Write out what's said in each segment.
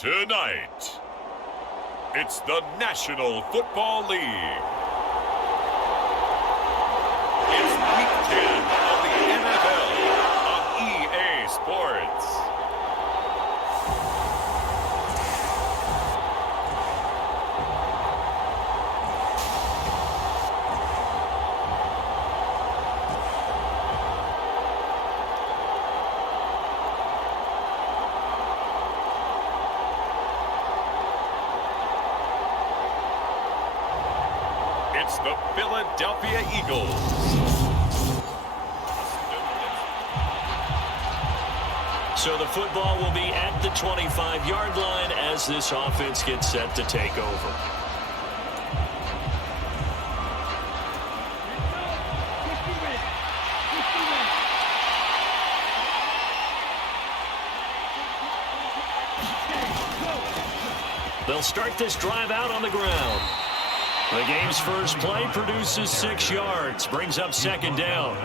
Tonight, it's the National Football League. It's Week 10 of the NFL on EA Sports. It's the Philadelphia Eagles. So the football will be at the 25-yard line as this offense gets set to take over. They'll start this drive out on the ground. The game's first play produces 6 yards, brings up second down.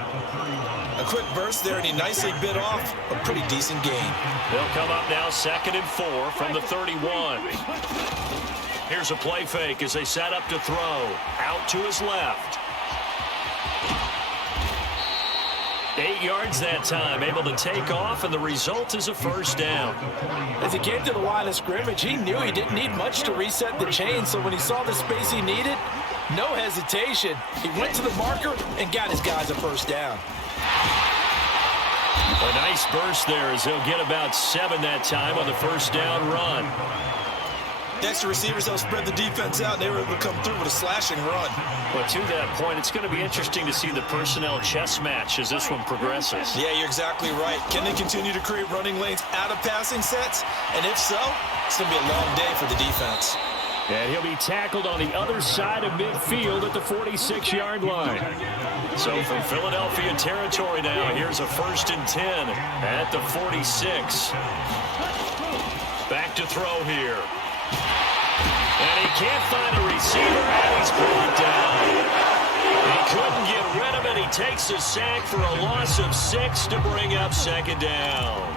A quick burst there, and he nicely bit off a pretty decent gain. They'll come up now 2nd and 4 from the 31. Here's a play fake as they set up to throw. Out to his left. 8 yards that time, able to take off, and the result is a first down. As he came to the line of scrimmage, he knew he didn't need much to reset the chain, so when he saw the space he needed, no hesitation. He went to the marker and got his guys a first down. A nice burst there as they'll get about 7 that time on the first down run. Extra receivers, they'll spread the defense out, and they were able to come through with a slashing run. But to that point, it's going to be interesting to see the personnel chess match as this one progresses. Yeah, you're exactly right. Can they continue to create running lanes out of passing sets? And if so, it's going to be a long day for the defense. And he'll be tackled on the other side of midfield at the 46-yard line. So from Philadelphia territory now, here's a 1st and 10 at the 46. Back to throw here. And he can't find a receiver, and he's brought down. He couldn't get rid of it. He takes a sack for a loss of 6 to bring up second down.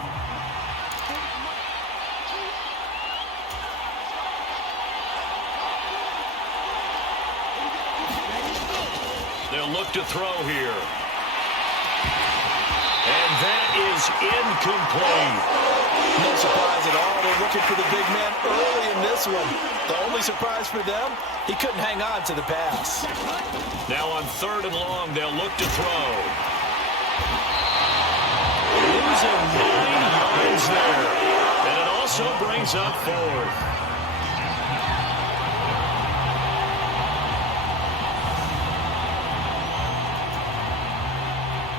They'll look to throw here. And that is incomplete. No surprise at all. They're looking for the big man early in this one. The only surprise for them, he couldn't hang on to the pass. Now on 3rd and long, they'll look to throw. Losing 9 yards there. And it also brings up 4th.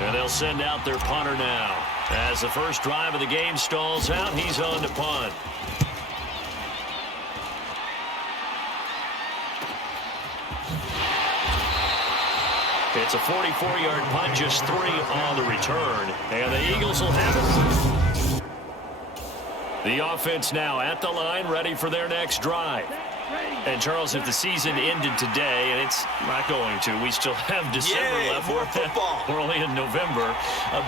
And they'll send out their punter now. As the first drive of the game stalls out, he's on to punt. It's a 44-yard punt, just 3 on the return. And the Eagles will have it. The offense now at the line, ready for their next drive. And, Charles, if the season ended today, and it's not going to, we still have December left. More football. We're only in November.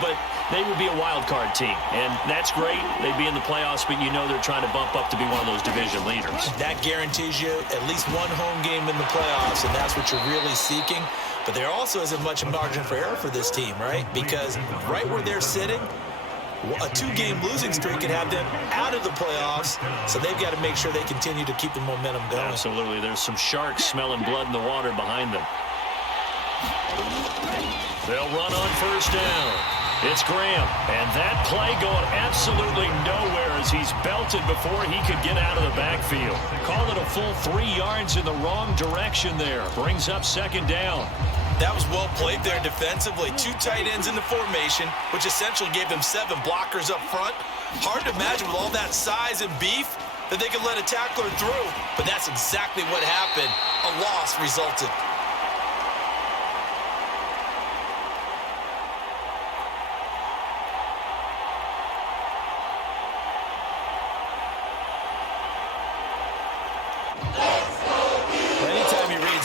But they would be a wild card team, and that's great. They'd be in the playoffs, but you know they're trying to bump up to be one of those division leaders. That guarantees you at least one home game in the playoffs, and that's what you're really seeking. But there also isn't much margin for error for this team, right? Because right where they're sitting, a 2-game losing streak can have them out of the playoffs, so they've got to make sure they continue to keep the momentum going. Absolutely. There's some sharks smelling blood in the water behind them. They'll run on first down. It's Graham, and that play going absolutely nowhere as he's belted before he could get out of the backfield. Call it a full 3 yards in the wrong direction there. Brings up second down. That was well played there defensively. 2 tight ends in the formation, which essentially gave them 7 blockers up front. Hard to imagine with all that size and beef that they could let a tackler through, but that's exactly what happened. A loss resulted.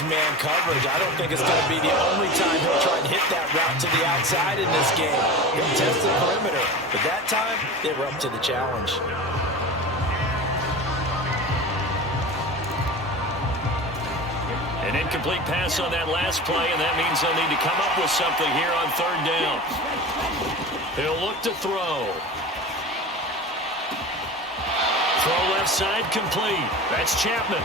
Man coverage. I don't think it's going to be the only time he'll try and hit that route to the outside in this game. He'll test the perimeter, but that time they were up to the challenge. An incomplete pass on that last play, and that means they'll need to come up with something here on third down. He'll look to throw. Throw left side complete. That's Chapman.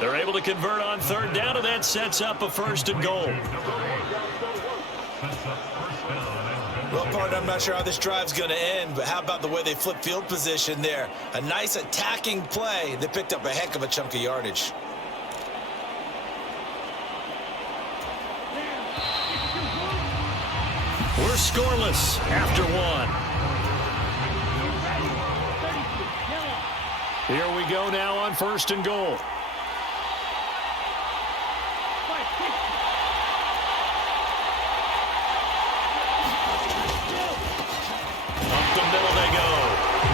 They're able to convert on third down, and that sets up a first and goal. Well, partner, I'm not sure how this drive's going to end, but how about the way they flip field position there? A nice attacking play that picked up a heck of a chunk of yardage. We're scoreless after one. Here we go now on first and goal. The middle they go.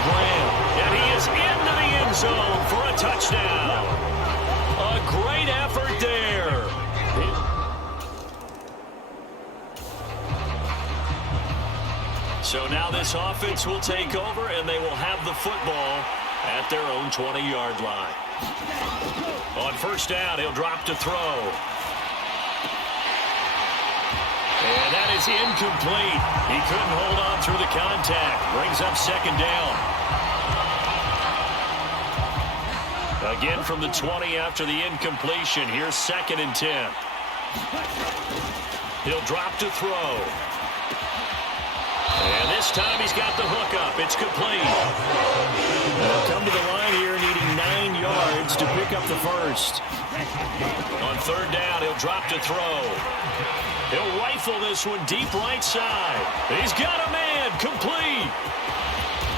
Graham. And he is into the end zone for a touchdown. A great effort there. So now this offense will take over, and they will have the football at their own 20-yard line. On first down, he'll drop to throw. And that is incomplete. He couldn't hold on through the contact. Brings up second down. Again from the 20 after the incompletion. Here's 2nd and 10. He'll drop to throw. And this time he's got the hook up. It's complete. They'll come to the line here needing 9 yards to pick up the first. On third down, he'll drop to throw. He'll rifle this one deep right side. He's got a man, complete.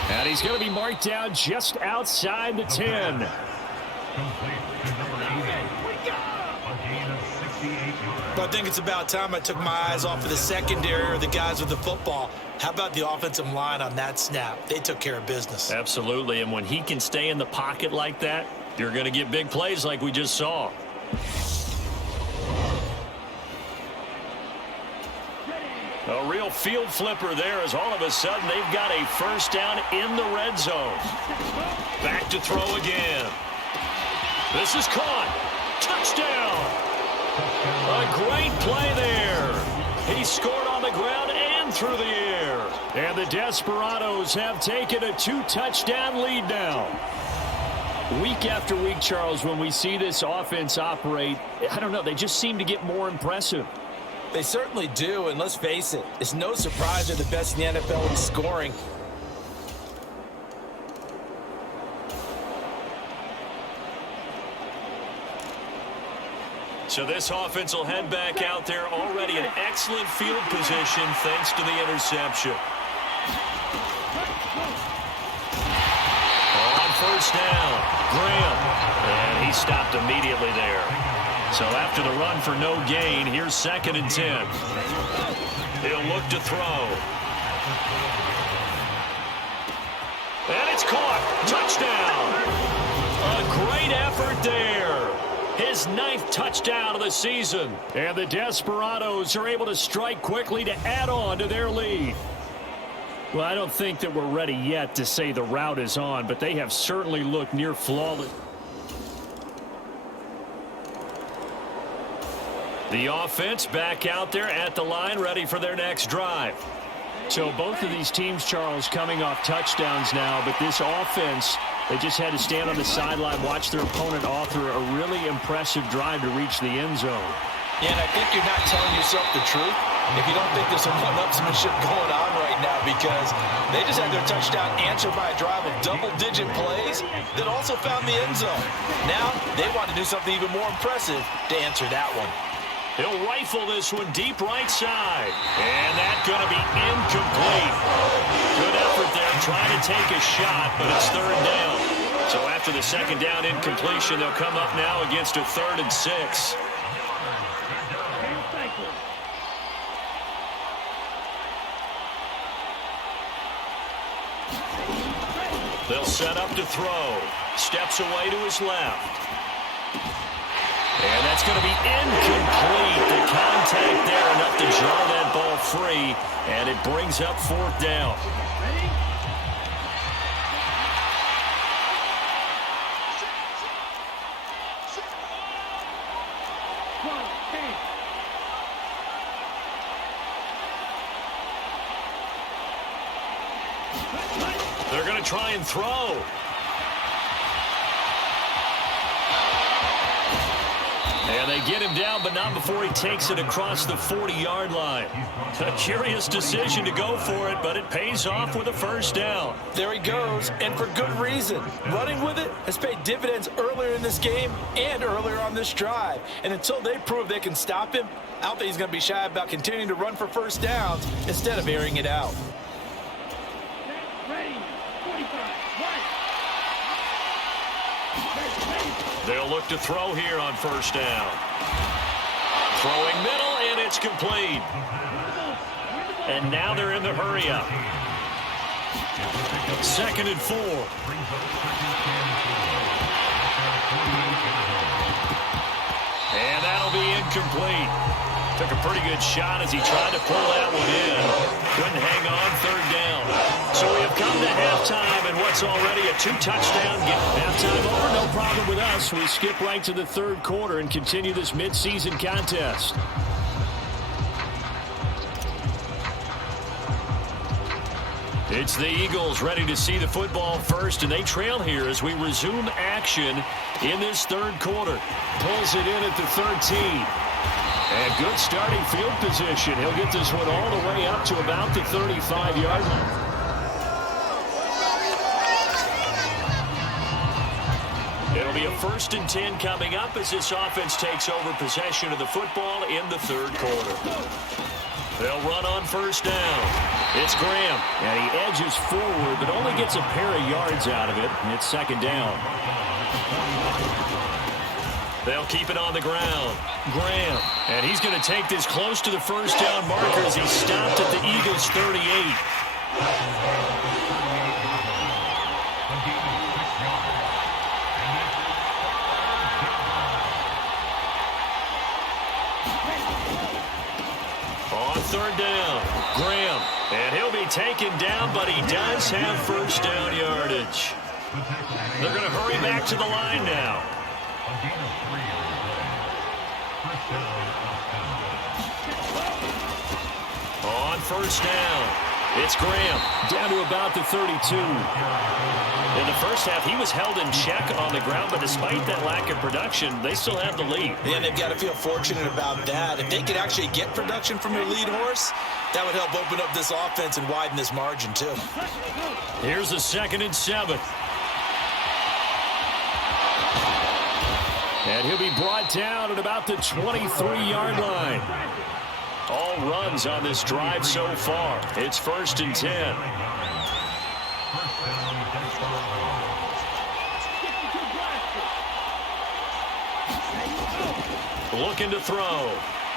And he's going to be marked down just outside the 10. But I think it's about time I took my eyes off of the secondary or the guys with the football. How about the offensive line on that snap? They took care of business. Absolutely, and when he can stay in the pocket like that, you're going to get big plays like we just saw. A real field flipper there as all of a sudden they've got a first down in the red zone. Back to throw again. This is caught. Touchdown. A great play there. He scored on the ground and through the air. And the Desperados have taken a 2-touchdown lead now. Week after week, Charles, when we see this offense operate, I don't know, they just seem to get more impressive. They certainly do, and let's face it, it's no surprise they're the best in the NFL in scoring. So this offense will head back out there, already in excellent field position thanks to the interception. On first down, Graham. And he stopped immediately there. So after the run for no gain, here's 2nd and 10. He'll look to throw. And it's caught. Touchdown. A great effort there. His 9th touchdown of the season. And the Desperados are able to strike quickly to add on to their lead. Well, I don't think that we're ready yet to say the route is on, but they have certainly looked near flawless. The offense back out there at the line, ready for their next drive. So both of these teams, Charles, coming off touchdowns now, but this offense, they just had to stand on the sideline, watch their opponent author a really impressive drive to reach the end zone. Yeah, and I think you're not telling yourself the truth if you don't think there's some one-upsmanship going on right now, because they just had their touchdown answered by a drive of double-digit plays that also found the end zone. Now they want to do something even more impressive to answer that one. He'll rifle this one deep right side. And that's going to be incomplete. Good effort there trying to take a shot, but it's third down. So after the second down incompletion, they'll come up now against a 3rd and 6. They'll set up to throw. Steps away to his left. And that's going to be incomplete. The contact there enough to jar that ball free, and it brings up 4th down. try and throw. And they get him down, but not before he takes it across the 40-yard line. A curious decision to go for it, but it pays off with a first down. There he goes, and for good reason. Running with it has paid dividends earlier in this game and earlier on this drive. And until they prove they can stop him, I don't think he's going to be shy about continuing to run for first downs instead of airing it out. They'll look to throw here on first down. Throwing middle, and it's complete. And now they're in the hurry-up. 2nd and 4. And that'll be incomplete. Took a pretty good shot as he tried to pull that one in. Couldn't hang on, 3rd down. So we have come to halftime, and what's already a 2-touchdown game. Halftime over, no problem with us. We skip right to the 3rd quarter and continue this midseason contest. It's the Eagles ready to see the football first, and they trail here as we resume action in this 3rd quarter. Pulls it in at the 13. And good starting field position. He'll get this one all the way up to about the 35-yard line. It'll be a 1st and 10 coming up as this offense takes over possession of the football in the 3rd quarter. They'll run on first down. It's Graham. And he edges forward, but only gets a pair of yards out of it. It's 2nd down. They'll keep it on the ground. Graham. And he's going to take this close to the first down marker as he's stopped at the Eagles' 38. On 3rd down, Graham. And he'll be taken down, but he does have first down yardage. They're going to hurry back to the line now. On first down, it's Graham down to about the 32. In the first half, he was held in check on the ground, but despite that lack of production, they still have the lead. And they've got to feel fortunate about that. If they could actually get production from their lead horse, that would help open up this offense and widen this margin, too. Here's the 2nd and 7. And he'll be brought down at about the 23-yard line. All runs on this drive so far. It's 1st and 10. Looking to throw.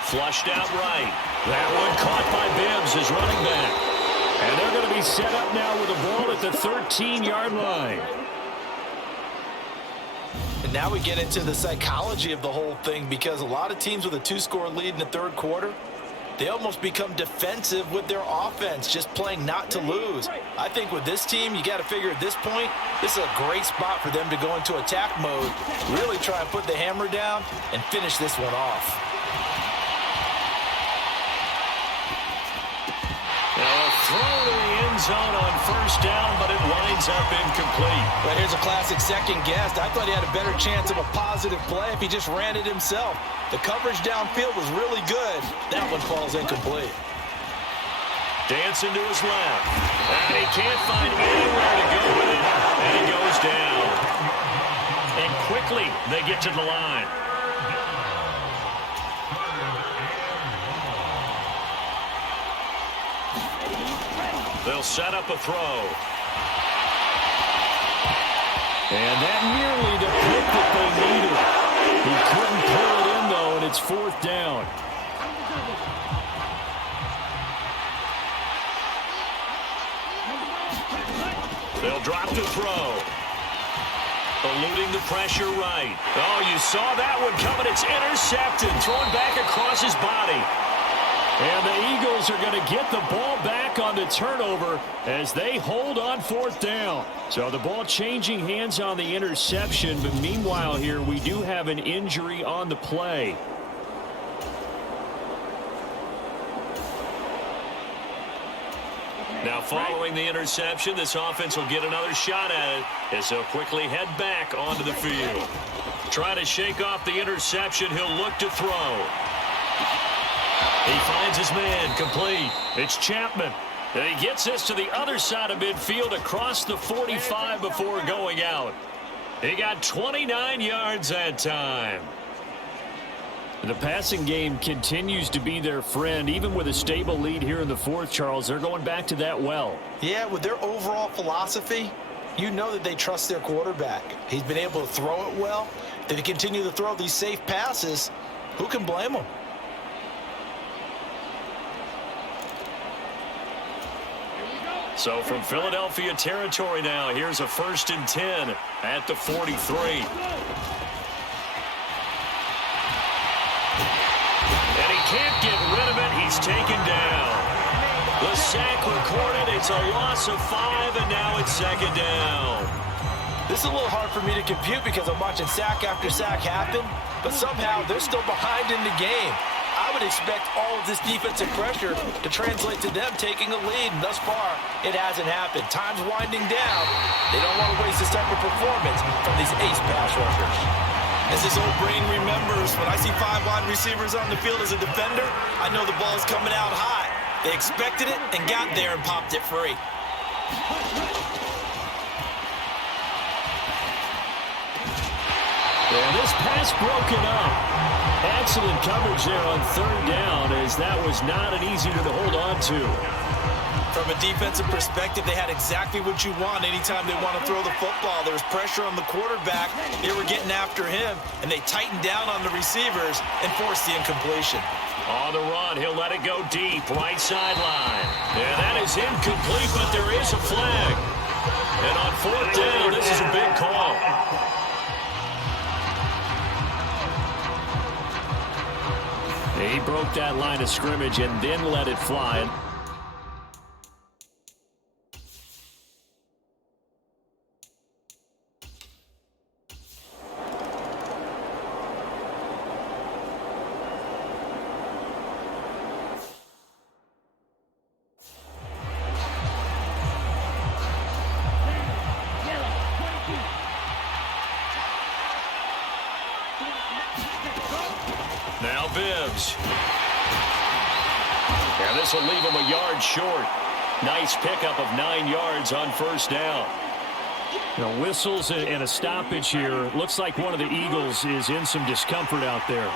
Flushed out right. That one caught by Bibbs, his running back. And they're going to be set up now with a ball at the 13-yard line. And now we get into the psychology of the whole thing, because a lot of teams with a 2-score lead in the 3rd quarter, they almost become defensive with their offense, just playing not to lose. I think with this team, you got to figure at this point, this is a great spot for them to go into attack mode, really try and put the hammer down and finish this one off. Now a throw to the end zone on first down, but it winds up incomplete. But here's a classic second guess. I thought he had a better chance of a positive play if he just ran it himself. The coverage downfield was really good. That one falls incomplete. Dancing to his left. And he can't find anywhere to go with it. And he goes down. And quickly they get to the line. They'll set up a throw. And that nearly the pick that they needed. He couldn't pull it in, though, and it's 4th down. They'll drop the throw. Eluding the pressure right. Oh, you saw that one coming. It's intercepted. Thrown back across his body. And the Eagles are going to get the ball back on the turnover as they hold on 4th down. So the ball changing hands on the interception, but meanwhile here we do have an injury on the play. Now, following the interception, this offense will get another shot at it as they'll quickly head back onto the field. Trying to shake off the interception, he'll look to throw. He finds his man, complete. It's Chapman. And he gets this to the other side of midfield across the 45 before going out. He got 29 yards that time. The passing game continues to be their friend. Even with a stable lead here in the fourth, Charles, they're going back to that well. Yeah, with their overall philosophy, you know that they trust their quarterback. He's been able to throw it well. If they continue to throw these safe passes, who can blame them? So from Philadelphia territory now, here's a 1st and 10 at the 43. And he can't get rid of it. He's taken down. The sack recorded. It's a loss of 5, and now it's 2nd down. This is a little hard for me to compute because I'm watching sack after sack happen, but somehow they're still behind in the game. I would expect all of this defensive pressure to translate to them taking a lead, and thus far, it hasn't happened. Time's winding down. They don't want to waste this type of performance from these ace pass rushers. As his old brain remembers, when I see 5 wide receivers on the field as a defender, I know the ball's coming out high. They expected it and got there and popped it free. And this pass broken up. Excellent coverage there on 3rd down, as that was not an easy one to hold on to. From a defensive perspective, they had exactly what you want anytime they want to throw the football. There was pressure on the quarterback. They were getting after him, and they tightened down on the receivers and forced the incompletion. On the run, he'll let it go deep, right sideline. And that is incomplete, but there is a flag. And on 4th down, this is a big call. He broke that line of scrimmage and then let it fly. Now Bibbs. And this will leave him a yard short. Nice pickup of 9 yards on 1st down. Now whistles and a stoppage here. Looks like one of the Eagles is in some discomfort out there.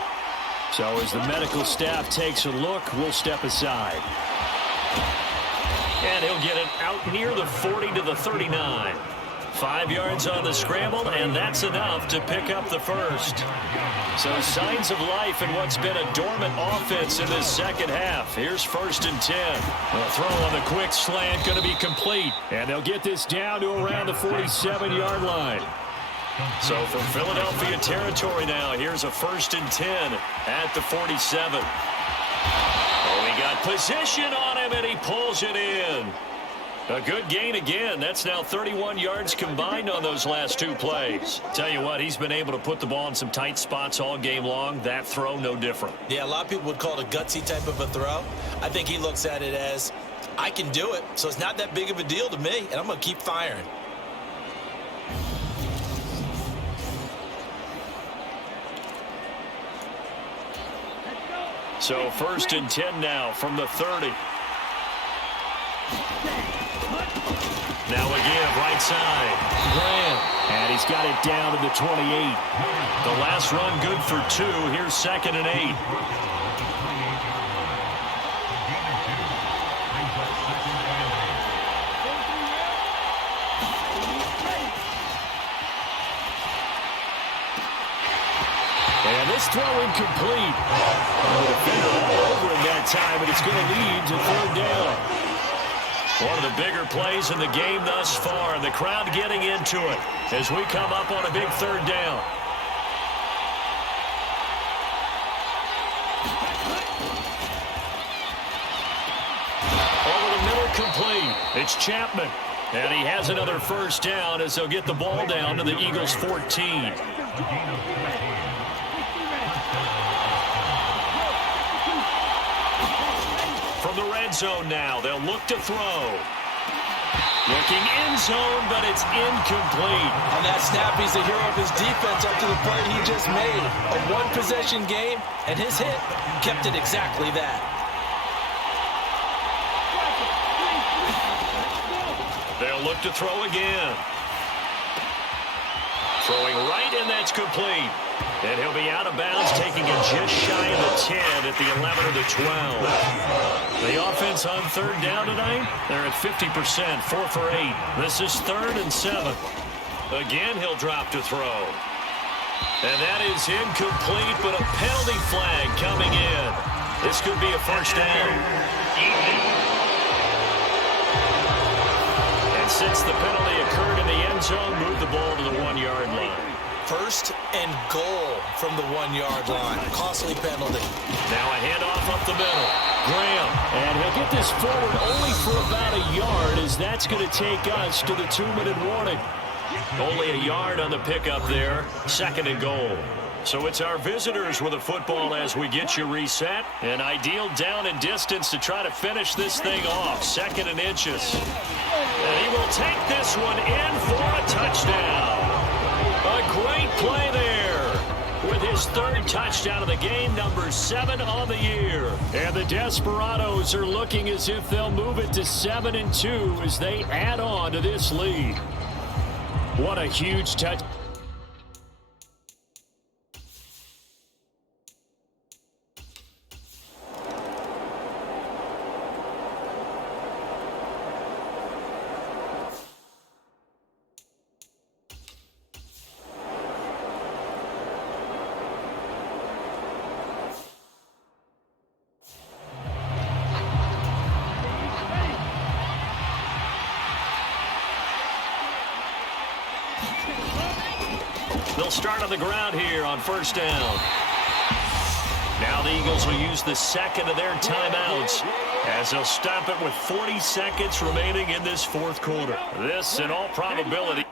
So as the medical staff takes a look, we'll step aside. And he'll get it out near the 40 to the 39. 5 yards on the scramble, and that's enough to pick up the first. So signs of life in what's been a dormant offense in this second half. Here's 1st and 10. A throw on the quick slant going to be complete. And they'll get this down to around the 47-yard line. So from Philadelphia territory now, here's a 1st and 10 at the 47. Oh, he got position on him, and he pulls it in. A good gain again. That's now 31 yards combined on those last 2 plays. Tell you what, he's been able to put the ball in some tight spots all game long. That throw, no different. Yeah, a lot of people would call it a gutsy type of a throw. I think he looks at it as, I can do it, so it's not that big of a deal to me, and I'm going to keep firing. So 1st and 10 now from the 30. Now again, right side. Graham. And he's got it down to the 28. The last run good for 2. Here's 2nd and 8. And this throw incomplete. The defender all over him that time, and it's going to lead to 3rd down. One of the bigger plays in the game thus far, and the crowd getting into it as we come up on a big 3rd down. Over the middle, complete. It's Chapman, and he has another 1st down as they'll get the ball down to the Eagles' 14. From the red zone now. They'll look to throw. Looking end zone, but it's incomplete. On that snap, he's the hero of his defense up to the play he just made. A one-possession game, and his hit kept it exactly that. They'll look to throw again. Throwing right, and that's complete. And he'll be out of bounds, taking it just shy of the 10 at the 11 or the 12. The offense on third down tonight, they're at 50%, 4 for 8. This is 3rd and 7. Again, he'll drop to throw. And that is incomplete, but a penalty flag coming in. This could be a first down. And since the penalty occurred in the end zone, move the ball to the 1-yard line. 1st and goal from the 1-yard line. Costly penalty. Now a handoff up the middle. Graham. And he'll get this forward only for about a yard, as that's going to take us to the 2-minute warning. Only a yard on the pickup there. 2nd and goal. So it's our visitors with the football as we get you reset. An ideal down and distance to try to finish this thing off. 2nd and inches. And he will take this one in for a touchdown. A great play there with his 3rd touchdown of the game, number 7 on the year. And the Desperados are looking as if they'll move it to 7-2 as they add on to this lead. What a huge touch. They'll start on the ground here on 1st down. Now the Eagles will use the 2nd of their timeouts as they'll stop it with 40 seconds remaining in this 4th quarter. This, in all probability,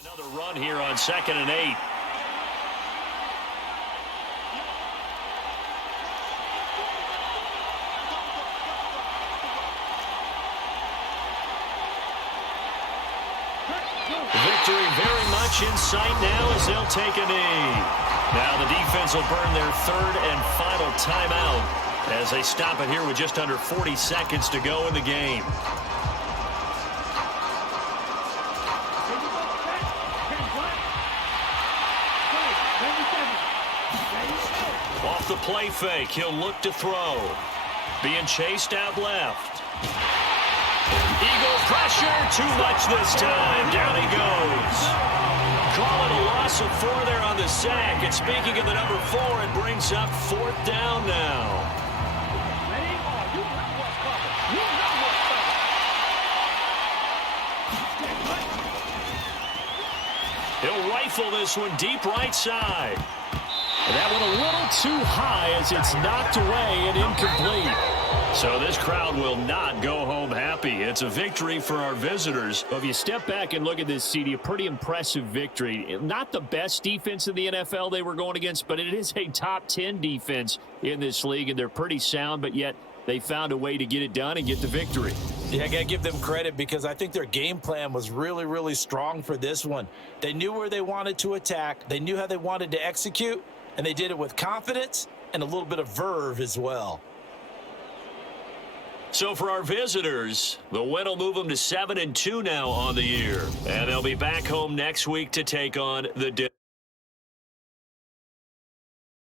another run here on 2nd and 8. Victory very much in sight now as they'll take a knee. Now the defense will burn their 3rd and final timeout as they stop it here with just under 40 seconds to go in the game. Off the play fake, he'll look to throw. Being chased out left. Eagle pressure, too much this time. Down he goes. Call it a loss of 4 there on the sack. And speaking of the number 4, it brings up 4th down now. He'll rifle this one deep right side. That one a little too high as it's knocked away and incomplete. So this crowd will not go home happy. It's a victory for our visitors. Well, if you step back and look at this, CD, a pretty impressive victory. Not the best defense in the NFL they were going against, but it is a top 10 defense in this league, and they're pretty sound, but yet they found a way to get it done and get the victory. Yeah, I got to give them credit because I think their game plan was really, really strong for this one. They knew where they wanted to attack. They knew how they wanted to execute, and they did it with confidence and a little bit of verve as well. So for our visitors, the win will move them to 7-2 now on the year. And they'll be back home next week to take on the